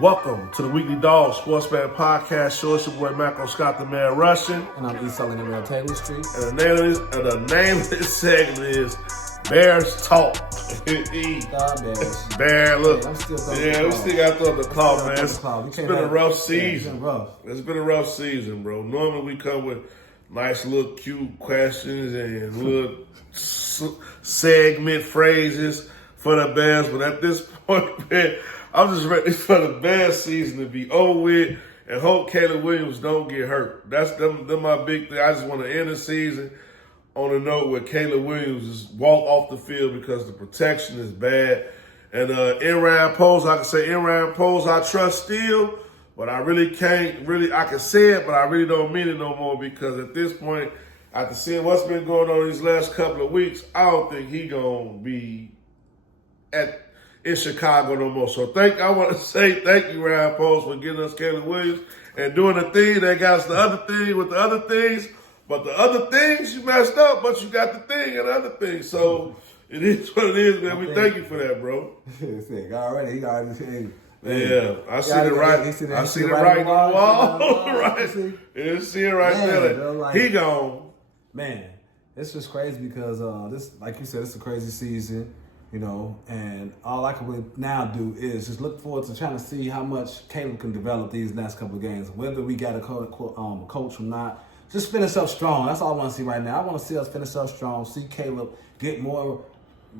Welcome to the Weekly Dog Sportsman Podcast Show. It's your boy Malcolm Scott, the man Russian. And I'm East Salim, the Taylor Street. And the name of this segment is Bears Talk. Bear, look. Yeah, we still got to throw up the clock, man. It's been a rough season. It's been a rough season, bro. Normally we come with nice little cute questions and little segment phrases for the Bears, but at this point, man, I'm just ready for the Bears season to be over with and hope Caleb Williams don't get hurt. That's them my big thing. I just want to end the season on a note where Caleb Williams just walk off the field because the protection is bad. And in-round polls, I can say in-round polls I trust still, but I really can't I can say it, but I really don't mean it no more because at this point, after seeing what's been going on these last couple of weeks, I don't think he gonna be in Chicago no more. So I want to say thank you, Ryan Post, for getting us Caleb Williams and doing the thing that got us the other thing with the other things. But the other things, you messed up, but you got the thing and the other thing. So it is what it is, man. We thank you for that, bro. He already said. Yeah, I see it right. I see it right on the wall. Right. You see it right there. He gone. Man, it's just crazy because this, like you said, it's a crazy season. You know, and all I can really now do is just look forward to trying to see how much Caleb can develop these next couple of games. Whether we got a coach or not, just finish up strong. That's all I want to see right now. I want to see us finish up strong, see Caleb get more.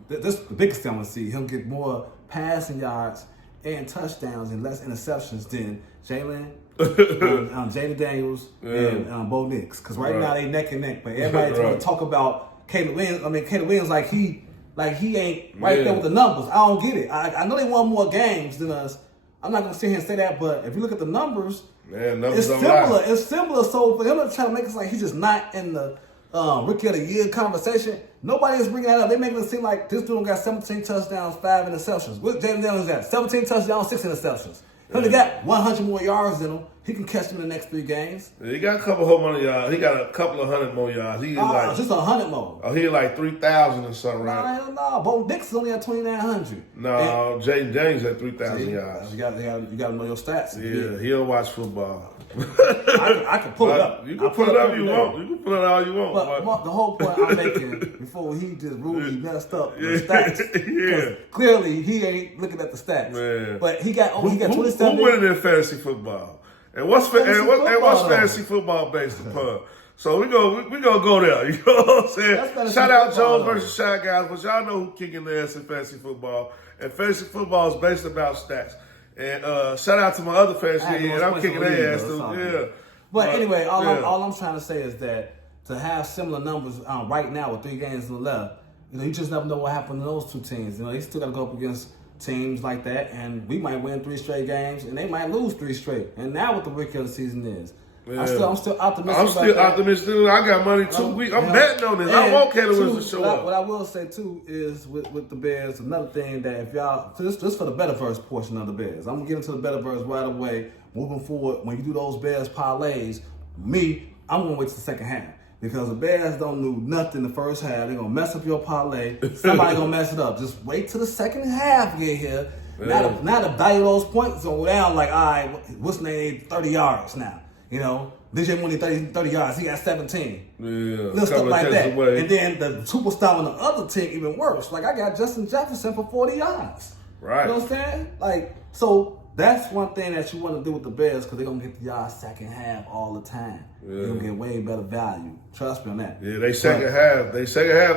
This is the biggest thing I want to see. Him get more passing yards and touchdowns and less interceptions than Jalen, Jaden Daniels, and Bo Nix. Because right now they neck and neck. But everybody's going to talk about Caleb Williams. I mean, Caleb Williams like he ain't right there with the numbers. I don't get it. I know they won more games than us. I'm not going to sit here and say that, but if you look at the numbers, it's similar. It's similar. So for him to try to make it like he's just not in the Rookie of the Year conversation, nobody is bringing that up. They making it seem like this dude got 17 touchdowns, 5 interceptions. What Jaden Daniels got? 17 touchdowns, 6 interceptions. He only got 100 more yards in him. He can catch them in the next 3 games. He got a couple of yards. He got a couple of 100 more yards. He just 100 more. Oh, he like 3,000 or something, right? No. Bo Nix is only at 2,900. No, Jaden James at 3,000 yards. You got to know your stats. Yeah, he don't watch football. I can pull it up. You can pull it up if you want. You can pull it all you want. But the whole point I'm making before he just rudely messed up the stats. Clearly he ain't looking at the stats. Man. But he got 27. Who winning in fantasy football? And what's fantasy football based upon? So we gonna go there. You know what I'm saying? Shout out Jones versus Shy Guys, but y'all know who kicking their ass in fantasy football. And fantasy football is based about stats. And shout out to my other fantasy, and I'm kicking their ass too. Yeah. But anyway, all I'm trying to say is that to have similar numbers right now with 3 games left, you just never know what happened to those 2 teams. They still got to go up against teams like that, and we might win 3 straight games, and they might lose 3 straight. And now what the Rookie of the season is. Yeah. I'm still optimistic. I'm still optimistic. I got money too. I'm betting on this. I want Caleb Williams to show up. What I will say too is with the Bears, another thing that if y'all just for the betterverse portion of the Bears, I'm gonna get into the betterverse right away. Moving forward, when you do those Bears parlays, I'm gonna wait till the second half. Because the Bears don't do nothing the first half. They're going to mess up your parlay. Somebody going to mess it up. Just wait till the second half to get here. Yeah. Now the value of those points will go down like, all right, what's the name? 30 yards now. You know, DJ Mooney 30 yards. He got 17. Yeah. Little stuff like that. And then the superstar on the other team even worse. Like I got Justin Jefferson for 40 yards. Right. You know what I'm saying? Like, so that's one thing that you want to do with the Bears because they're going to get the yards second half all the time. Yeah. You're going to get way better value. Trust me on that. Yeah, they second half,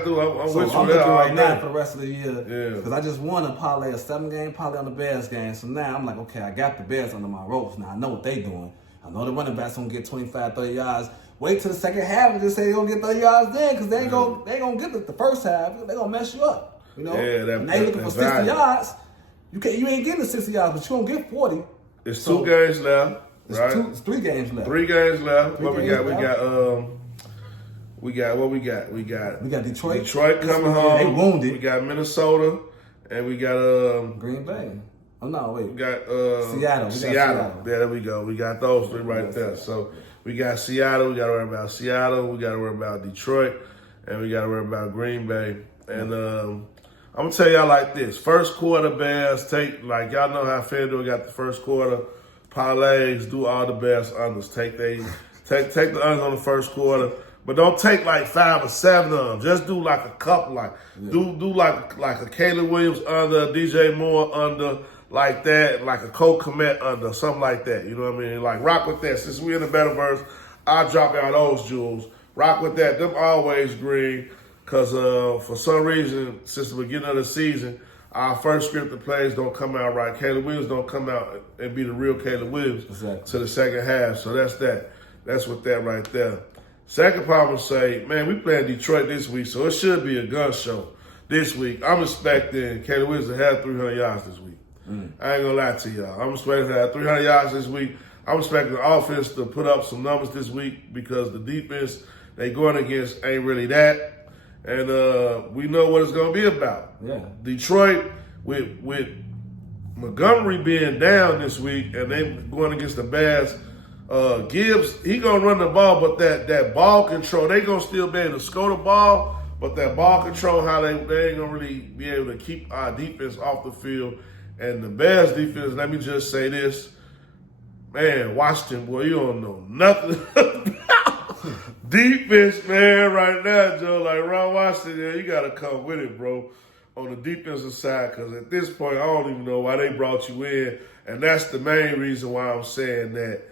too. I'm with you I'm looking right now for the rest of the year because I just won a 7-game parlay on the Bears game. So now I'm like, okay, I got the Bears under my ropes. Now I know what they're doing. I know the running backs going to get 25, 30 yards. Wait till the second half and just say they're going to get 30 yards then because they ain't going to get the first half. They're going to mess you up. You know? Yeah, now you're looking for 60 yards. You ain't getting the 60 yards, but you don't get 40. It's 2 games left, right? It's 3 games left. 3 games left. What we got? We got Detroit. Detroit coming home. They wounded. We got Minnesota, and we got Green Bay. Oh no, wait. We got Seattle. Seattle. There we go. We got those 3 right there. So we got Seattle. We got to worry about Seattle. We got to worry about Detroit, and we got to worry about Green Bay. And I'm going to tell y'all like this. First quarter Bears, like y'all know how FanDuel got the first quarter parlays, do all the Bears unders. Take the unders on the first quarter. But don't take like 5 or 7 of them. Just do like a couple. Do like a Caleb Williams under, a DJ Moore under, like that, like a Cole Kmet under, something like that. You know what I mean? Like rock with that. Since we're in the betterverse, I'll drop out those jewels. Rock with that. Them always green. Because for some reason, since the beginning of the season, our first scripted plays don't come out right. Caleb Williams don't come out and be the real Caleb Williams to the second half. So that's that. That's what that right there. Second part, I'm going to say, man, we playing Detroit this week, so it should be a gun show this week. I'm expecting Caleb Williams to have 300 yards this week. I ain't going to lie to y'all. I'm expecting to have 300 yards this week. I'm expecting the offense to put up some numbers this week because the defense they going against ain't really that. And we know what it's going to be about. Yeah. Detroit, with Montgomery being down this week and they going against the Bears, Gibbs, he going to run the ball, but that ball control, they going to still be able to score the ball, but that ball control, how they ain't going to really be able to keep our defense off the field. And the Bears defense, let me just say this, man, Washington, boy, you don't know nothing defense, man, right now, Joe. Like, Ron Washington, yeah, you got to come with it, bro, on the defensive side, because at this point, I don't even know why they brought you in. And that's the main reason why I'm saying that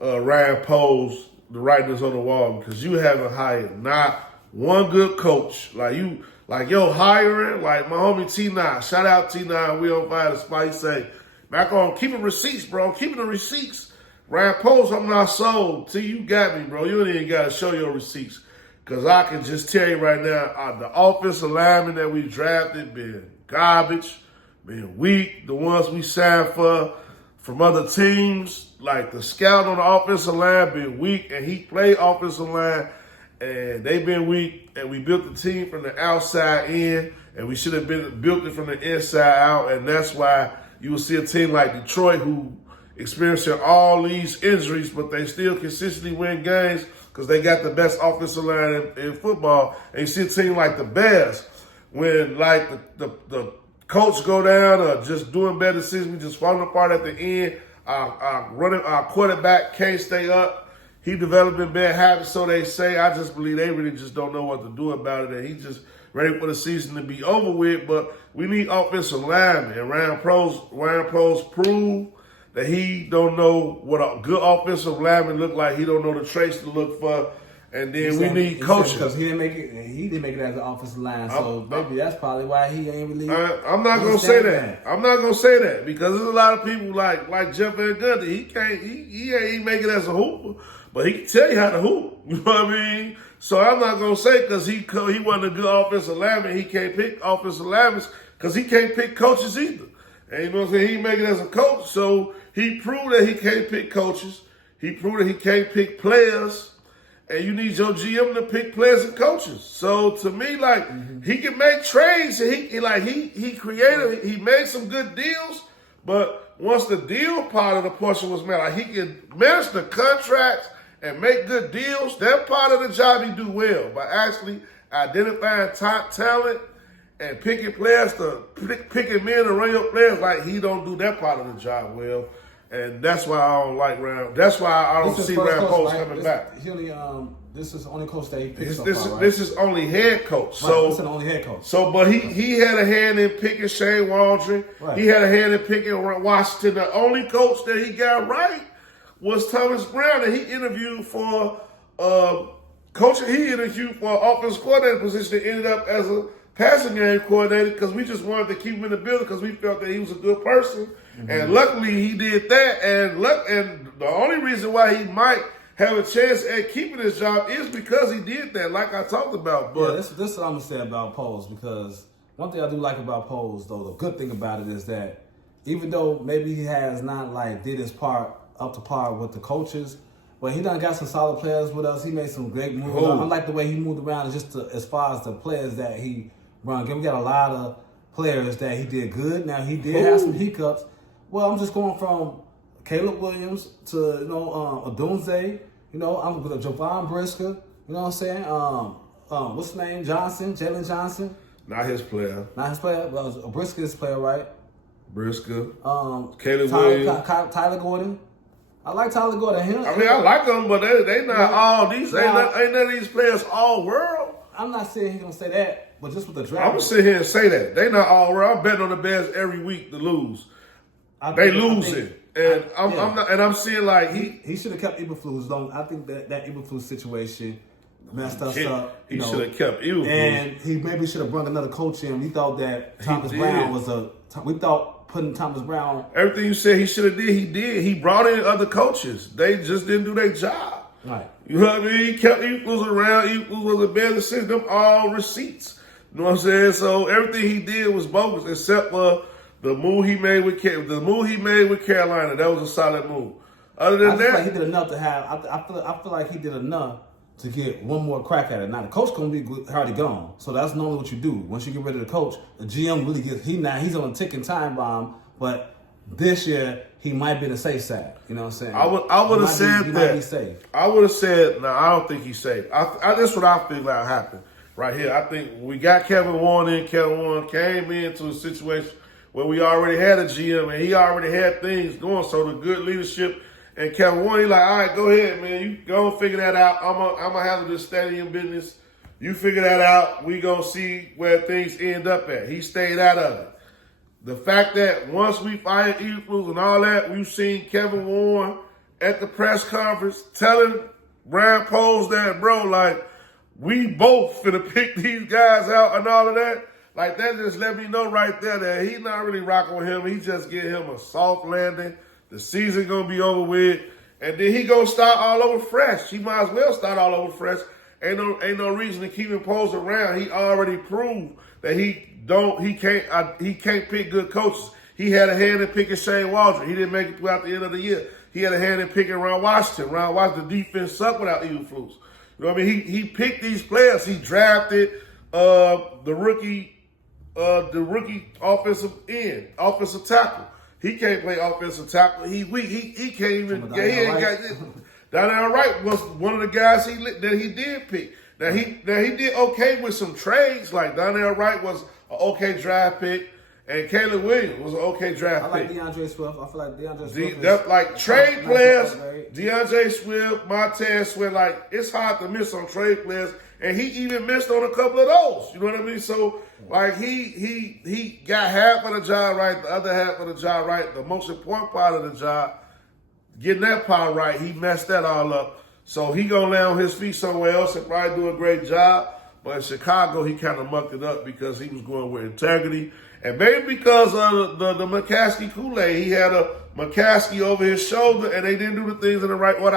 Ryan Poles, the writers on the wall, because you haven't hired not one good coach. Like, your hiring, like my homie T9, shout out T9, we on fire, the spot, he say, back on, keeping receipts, bro, keeping the receipts. Ryan Post, I'm not sold. Till you got me, bro. You ain't even got to show your receipts. Because I can just tell you right now, the offensive linemen that we drafted been garbage, been weak. The ones we signed for from other teams, like the scout on the offensive line, been weak. And he played offensive line, and they been weak. And we built the team from the outside in, and we should have built it from the inside out. And that's why you will see a team like Detroit who experiencing all these injuries, but they still consistently win games because they got the best offensive line in football. And you see a team like the Bears, when like the coach go down or just doing bad decisions, we just falling apart at the end. Our quarterback can't stay up. He developing bad habits, so they say. I just believe they really just don't know what to do about it, and he's just ready for the season to be over with. But we need offensive linemen, and Ryan Poles proved that he don't know what a good offensive lineman look like. He don't know the traits to look for. And then we need coaching. Because he didn't make it as an offensive line. So maybe that's probably why he ain't really. I'm not gonna say that. I'm not gonna say that because there's a lot of people like Jeff Van Gundy. He ain't make it as a hooper, but he can tell you how to hoop. You know what I mean? So I'm not gonna say because he wasn't a good offensive lineman, he can't pick offensive linemen because he can't pick coaches either. And you know what I'm saying? He make it as a coach, so he proved that he can't pick coaches. He proved that he can't pick players. And you need your GM to pick players and coaches. So to me, like he can make trades. He made some good deals. But once the deal part of the portion was made, like he can manage the contracts and make good deals. That part of the job he do well by actually identifying top talent and picking players to picking men to run your players. Like he don't do that part of the job well. And that's why I don't like Ryan. That's why I don't see Ryan Poles coming back. This is only coach that he picks This is only head coach. So this is only head coach. So, but he had a hand in picking Shane Waldron. Right. He had a hand in picking Washington. The only coach that he got right was Thomas Brown, and he interviewed for coaching. He interviewed for an offensive coordinator position that ended up as a passing game coordinator because we just wanted to keep him in the building because we felt that he was a good person. Mm-hmm. And luckily he did that. And the only reason why he might have a chance at keeping his job is because he did that, like I talked about. But this is what I'm going to say about Poles, because one thing I do like about Poles, though, the good thing about it is that even though maybe he has not did his part up to par with the coaches, but he done got some solid players with us. He made some great moves. I like the way he moved around as far as the players that he run. We got a lot of players that he did good. Now, he did have some hiccups. Well, I'm just going from Caleb Williams to, Odunze, I'm with Javon Brisker, you know what I'm saying? What's his name? Jalen Johnson. Not his player. Not his player. Well, Briscoe's player, right? Briscoe. Caleb Williams. Tyler Gordon. I like Tyler Gordon. I like them, but they not all these. Ain't none of these players all world. I'm not saying he's gonna say that, but just with the draft. I'm gonna sit here and say that they not all world. I'm betting on the Bears every week to lose. They losing. And I'm seeing like he should have kept Eberflus long. I think that Eberflus situation messed us up. He should have kept Eberflus, and he maybe should have brought another coach in. We thought that Thomas Brown was we thought putting Thomas Brown. Everything you said he should have did, he did. He brought in other coaches. They just didn't do their job. Right. You know what I mean? He kept Eberflus around. Eberflus was a Bears assistant. Them all receipts. You know what I'm saying? So everything he did was bogus, except for the move he made with Carolina. That was a solid move. Other than that, like he did enough to have. I feel like he did enough to get one more crack at it. Now the coach gonna be already gone, so that's normally what you do. Once you get rid of the coach, the GM really gets. He's on a ticking time bomb. But this year he might be the safe side. You know what I'm saying? I would have said that. Might be safe. I would have said no. I don't think he's safe. That's what I feel like happened right here. I think we got Kevin Warren in. Kevin Warren came into a situation where we already had a GM and he already had things going. So the good leadership and Kevin Warren, he like, all right, go ahead, man. You go and figure that out. I'm gonna handle this stadium business. You figure that out. We gonna see where things end up at. He stayed out of it. The fact that once we fired Eberflus and all that, we've seen Kevin Warren at the press conference telling Brian Poles that, bro, like, we both finna pick these guys out and all of that. Like, that just let me know right there that he's not really rocking with him. He just get him a soft landing. The season gonna be over with. And then he gonna start all over fresh. He might as well start all over fresh. Ain't no reason to keep him Poles around. He already proved that he can't pick good coaches. He had a hand in picking Shane Waldron. He didn't make it throughout the end of the year. He had a hand in picking Ron Washington. Ron Washington, the defense sucked without Eberflus. You know what I mean? He picked these players. He drafted the rookie offensive tackle. He can't play offensive tackle. He weak. He can't even. He ain't got this. Donnell Wright was one of the guys that he did pick. Now he did okay with some trades. Like Donnell Wright was an okay draft pick, and Caleb Williams was an okay draft pick. I like DeAndre Swift. I feel like DeAndre Swift. That's like trade players. DeAndre Swift, Montez Swift. Like it's hard to miss on trade players, and he even missed on a couple of those. You know what I mean? So like he got half of the job right, the other half of the job right. The most important part of the job, getting that part right, he messed that all up. So he gonna lay on his feet somewhere else and probably do a great job. But in Chicago, he kind of mucked it up because he was going with integrity. And maybe because of the McCaskey Kool-Aid, he had a McCaskey over his shoulder and they didn't do the things in the right way.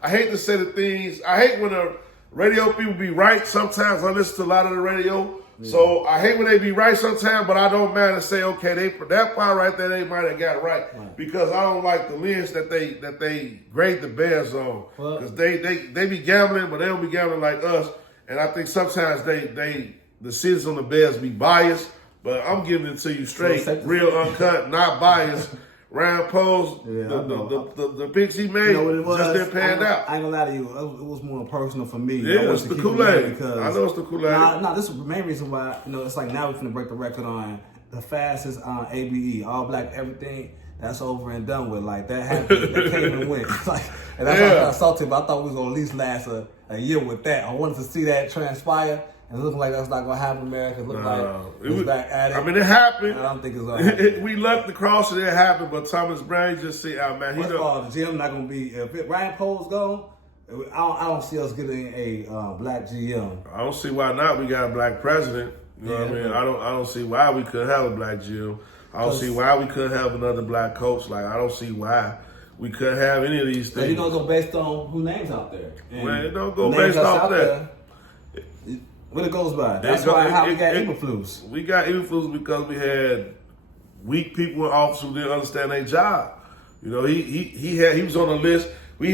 I hate to say the things. I hate when the radio people be right. Sometimes I listen to a lot of the radio. Yeah. So I hate when they be right sometimes, but I don't mind to say, okay, that part right there, they might have got right. Because I don't like the lens that they grade the Bears on. Because they be gambling, but they don't be gambling like us. And I think sometimes the decisions on the Bears be biased, but I'm giving it to you straight, real uncut, not biased. Ryan Poles, the picks he made just didn't pan out. I ain't gonna lie to you, it was more personal for me. Yeah, it's the Kool-Aid. I know it's the Kool-Aid. Nah, this is the main reason why, it's like now we're finna break the record on the fastest on ABE, all black everything. That's over and done with. Like that happened, that came and went. And that's why I was salty, but I thought we was gonna at least last a year with that. I wanted to see that transpire. And it looks like that's not going to happen in America. It looks like it's back at it. I mean, it happened. I don't think it's going to happen. We lucked across it. It happened, but Thomas Brown just said, man, the GM not going to be, if Ryan Poles gone, I don't see us getting a black GM. I don't see why not. We got a black president. You know what I mean? I don't see why we couldn't have a black GM. I don't see why we couldn't have another black coach. Like, I don't see why we couldn't have any of these things. You don't go based on who names out there. Well, it don't go based off that. What it goes by. That's how we got Eberflus. We got Eberflus because we had weak people in office who didn't understand their job. You know, he was on a list. We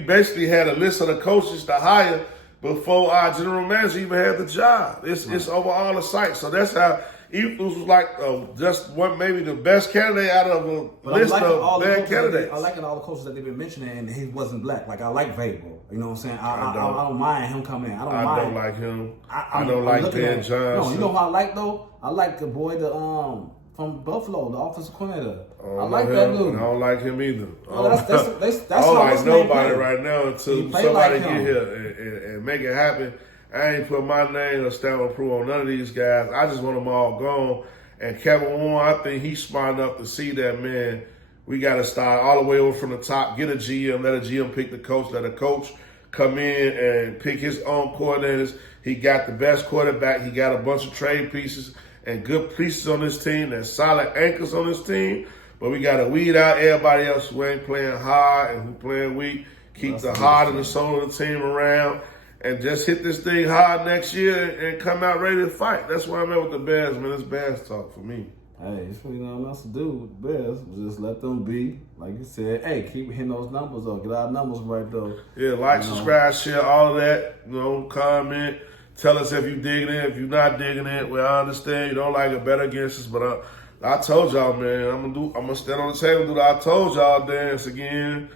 basically had a list of the coaches to hire before our general manager even had the job. It's over all the sites. So that's how Eagles was like just one, maybe the best candidate out of a list of bad candidates. I like all the coaches that they've been mentioning, and he wasn't black. Like I like Vabel. You know what I'm saying? I don't mind him coming in. I don't like him. I don't like Ben Johnson. No, you know who I like though? I like the boy from Buffalo, the offensive coordinator. I like that dude. I don't like him either. That's I don't like nobody right now until somebody like get here and make it happen. I ain't put my name or stamp of approval on none of these guys. I just want them all gone. And Kevin Warren, I think he's smart enough to see that, man, we got to start all the way over from the top, get a GM, let a GM pick the coach, let a coach come in and pick his own coordinators. He got the best quarterback. He got a bunch of trade pieces and good pieces on this team. There's solid anchors on this team. But we got to weed out everybody else who ain't playing hard and who playing weak. Keep the heart and the soul of the team around. And just hit this thing hard next year and come out ready to fight. That's where I'm at with the Bears, man. It's Bears talk for me. Hey, it's really nothing else to do with the Bears. Just let them be. Like you said, hey, keep hitting those numbers up. Get our numbers right, though. Yeah, like, subscribe, share, all of that. You know, comment. Tell us if you digging it. If you're not digging it, well, I understand you don't like it, better against us. But I told y'all, man, I'm gonna stand on the table and do the I told y'all dance again.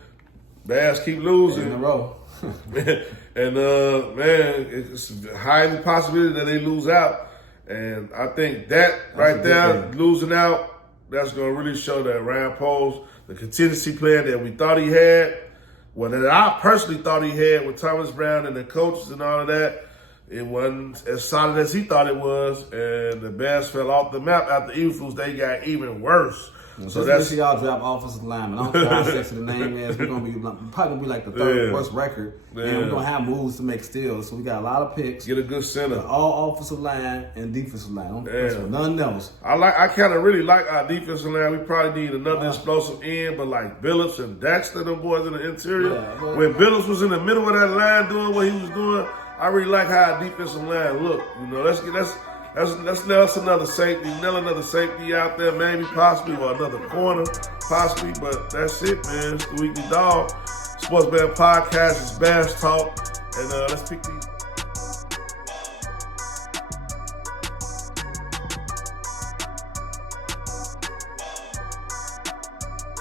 Bears keep losing. In a row. And, man, it's a high possibility that they lose out. And I think that right there, losing out, that's going to really show that Rand Paul's, the contingency plan that we thought he had, well, that I personally thought he had with Thomas Brown and the coaches and all of that, it wasn't as solid as he thought it was. And the Bears fell off the map after Eagles. They got even worse. So that's y'all draft offensive lineman. I don't care how sexy the name is. We're probably gonna be like the third worst record, and we're gonna have moves to make still. So we got a lot of picks. Get a good center. All offensive line and defensive line. Don't mess with nothing else. I kind of really like our defensive line. We probably need another explosive end, but like Billups and Dexter, them boys in the interior. When Billups was in the middle of that line doing what he was doing, I really like how our defensive line looked. You know, let's nail us another safety, out there, maybe, possibly, or another corner, possibly. But that's it, man. It's the Weekly Dog. Sports Band Podcast is Bears Talk. And let's pick these.